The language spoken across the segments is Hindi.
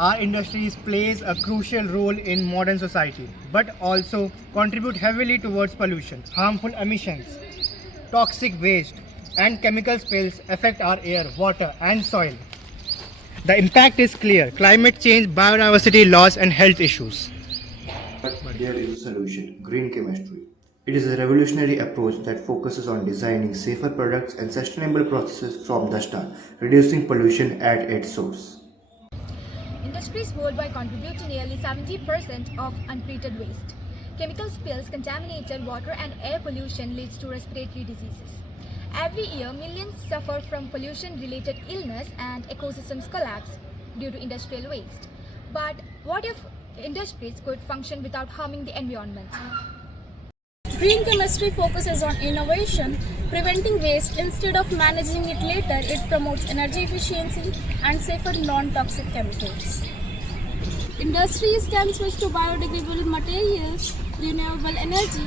our industries plays a crucial role in modern society, but also contribute heavily towards pollution. Harmful emissions, toxic waste, and chemical spills affect our air, water, and soil. The impact is clear: climate change, biodiversity loss, and health issues. But there is a solution: green chemistry. It is a revolutionary approach that focuses on designing safer products and sustainable processes from the start, reducing pollution at its source. Industries worldwide contribute to nearly 70% of untreated waste. Chemical spills, contaminated water and air pollution leads to respiratory diseases. Every year, millions suffer from pollution-related illness and ecosystems collapse due to industrial waste. But what if industries could function without harming the environment? Green chemistry focuses on innovation, preventing waste instead of managing it later. It promotes energy efficiency and safer non-toxic chemicals. Industries can switch to biodegradable materials, renewable energy,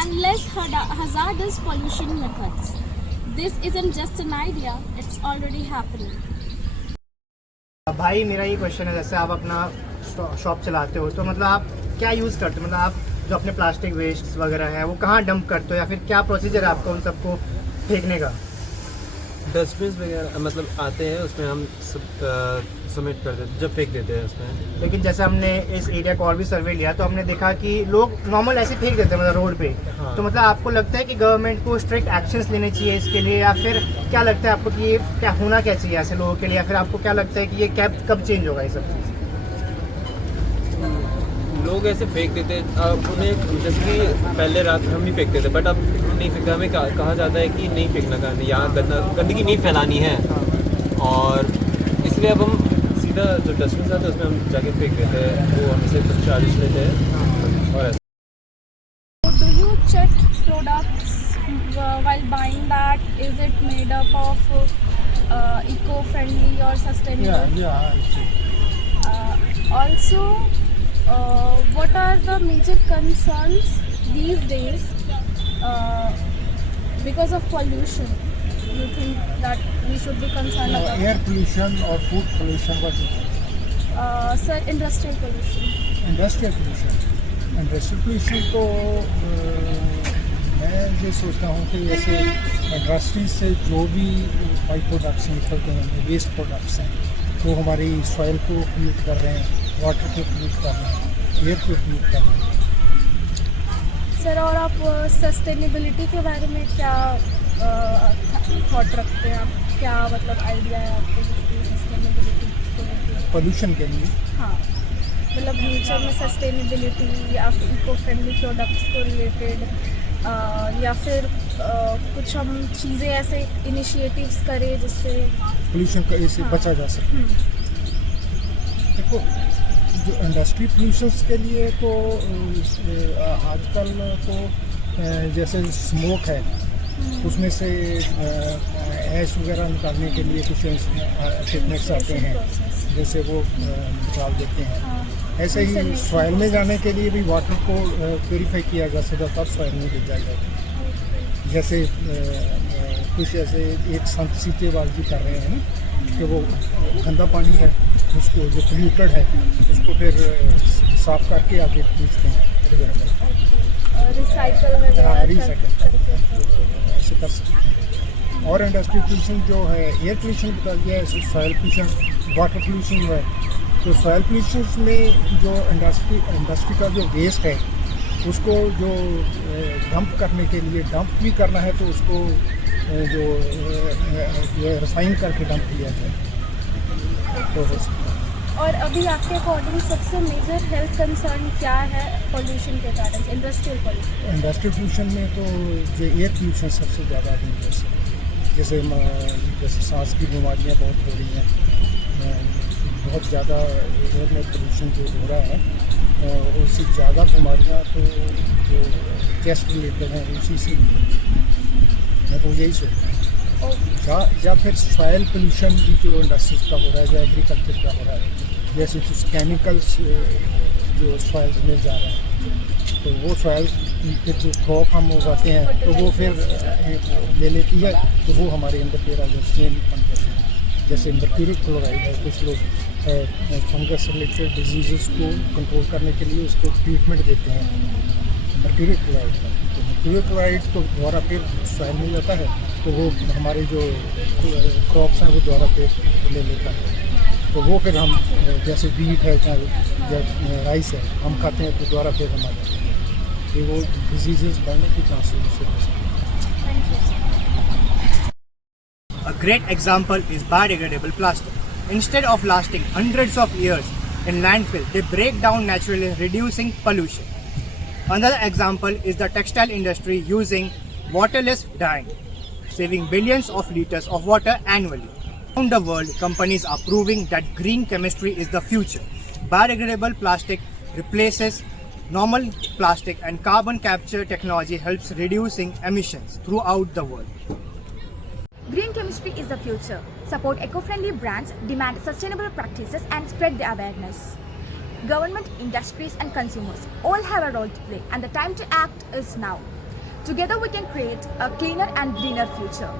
and less hazardous pollution methods. This isn't just an idea, it's already happening. भाई मेरा ये क्वेश्चन है, जैसे आप अपना शॉप चलाते हो तो मतलब आप क्या यूज़ करते हो? मतलब आप जो अपने प्लास्टिक वेस्ट वगैरह है वो कहाँ डंप करते हो, या फिर क्या प्रोसीजर है आपका उन सबको फेंकने का? डस्टबिन वगैरह मतलब आते हैं, उसमें हम सब सबमिट कर देते, जब फेंक देते हैं उसमें। लेकिन जैसे हमने इस एरिया को और भी सर्वे लिया तो हमने देखा कि लोग नॉर्मल ऐसे फेंक देते हैं मतलब रोड पे। हाँ। तो मतलब आपको लगता है कि गवर्नमेंट को स्ट्रिक्ट एक्शंस लेने चाहिए इसके लिए, या फिर क्या लगता है आपको कि ये क्या होना क्या चाहिए ऐसे लोगों के लिए, या फिर आपको क्या लगता है कि ये कब चेंज होगा ये सब चीज़? लोग ऐसे फेंक देते हैं, अब उन्हें जैसे कि पहले रात हम भी फेंकते थे, बट अब नहीं फेंकते। हमें कहा जाता है कि नहीं फेंकना, करना यहाँ गंदगी नहीं फैलानी है, और इसलिए अब हम सीधा जो डस्टबिन आते हैं उसमें हम जाके फेंक देते हैं, वो हमसे कुछ चार्जेस लेते हैं। और ऐसा Do you check products while buying that? Is it made up of eco-friendly or sustainable? Also, what are the major concerns these days because of pollution? You think that we should be concerned about? Air pollution or food pollution, what is it? Sir, industrial pollution. Industrial pollution. Industrial pollution तो मैं ये सोचता हूँ कि जैसे इंडस्ट्री से जो भी बाई प्रोडक्ट्स निकलते हैं, वेस्ट प्रोडक्ट्स हैं, वो हमारी सॉइल को पोल्यूट कर रहे हैं, वाटर को पोल्यूट कर रहे हैं, एयर को पोल्यूट कर रहे हैं। सर, और आप सस्टेनेबिलिटी के बारे में क्या थॉट रखते हैं? आप क्या मतलब आइडिया है आपको सस्टेनेबिलिटी को लेकर? पोल्यूशन के लिए हाँ, मतलब फ्यूचर में सस्टेनेबिलिटी या फिर इको फ्रेंडली प्रोडक्ट्स को रिलेटेड, या फिर कुछ हम चीज़ें ऐसे इनिशिएटिव्स करें जिससे पोल्यूशन का से बचा जा सके। देखो, जो इंडस्ट्री पोल्यूशंस के लिए तो आजकल तो जैसे स्मोक है, उसमें से ऐश वगैरह निकालने के लिए कुछ टेक्निक्स आते हैं, जैसे वो निकाल देते हैं। ऐसे ही सॉइल में जाने के लिए भी वाटर को प्योरीफाई किया जा सकता, तब सॉइल में गिर जाएगा। जैसे कुछ ऐसे एक संत सीतेबाजी कर रहे हैं ना, कि वो गंदा पानी है उसको जो पोल्यूटेड है उसको फिर साफ करके आगे बेचते हैं, रिसाइकल वगैरह ऐसे कर सकते हैं। और इंडस्ट्री पोल्यूशन जो है, एयर पोल्यूशन बता दिया है, सॉइल पोल्यूशन, वाटर पोल्यूशन है। तो सॉइल पोल्यूशन में जो इंडस्ट्री का जो वेस्ट है उसको जो डंप करने के लिए डंप भी करना है, तो उसको जो रिफाइन करके डंप किया जाए तो हो सकता है। और अभी आपके अकॉर्डिंग सबसे मेजर हेल्थ कंसर्न क्या है पोल्यूशन के कारण, इंडस्ट्रियल पोल्यूशन? इंडस्ट्रियल पोल्यूशन में तो जो एयर पोल्यूशन सबसे ज़्यादा डेंजरस है। जैसे सांस की बीमारियाँ बहुत हो रही हैं, बहुत ज़्यादा एयर में पोल्यूशन जो हो रहा है, उससे ज़्यादा बीमारियाँ तो जो चेस्ट रिलेटेड हैं उसी से। मैं तो यही सोचता हूँ। या फिर सॉइल पोल्यूशन भी जो इंडस्ट्रीज का हो रहा है, या एग्रीकल्चर का हो रहा है, जैसे कुछ केमिकल्स जो सॉइल्स में जा रहे हैं, तो वो सॉइल फिर जो क्रॉप हम उगाते हैं तो वो फिर ले लेती है, तो वो हमारे अंदर फिर सेम बन जाते हैं। जैसे मर्क्यूरी क्लोराइड है, कुछ लोग फंगस रिलेटेड डिजीज़ को कंट्रोल करने के लिए उसको ट्रीटमेंट देते हैं मर्क्यूरी क्लोराइड का। तो मर्क्यूरी क्लोराइड तो दोबारा फिर सॉइल में जाता है, तो वो हमारे जो क्रॉप्स हैं वो दोबारा फिर ले लेता है। तो वो फिर हम जैसे वीट है या राइस है हम खाते हैं, तो दोबारा फिर हमारे वो डिजीज़ बढ़ने की चांसेस हो सकते हैं। A great example is biodegradable plastic. Instead of lasting hundreds of years in landfill, they break down naturally, reducing pollution. Another example is the textile industry using waterless dyeing, saving billions of liters of water annually. Around the world, companies are proving that green chemistry is the future. Biodegradable plastic replaces normal plastic, and carbon capture technology helps reducing emissions throughout the world. Green chemistry is the future. Support eco-friendly brands, demand sustainable practices, and spread the awareness. Government, industries, and consumers all have a role to play, and the time to act is now. Together we can create a cleaner and greener future.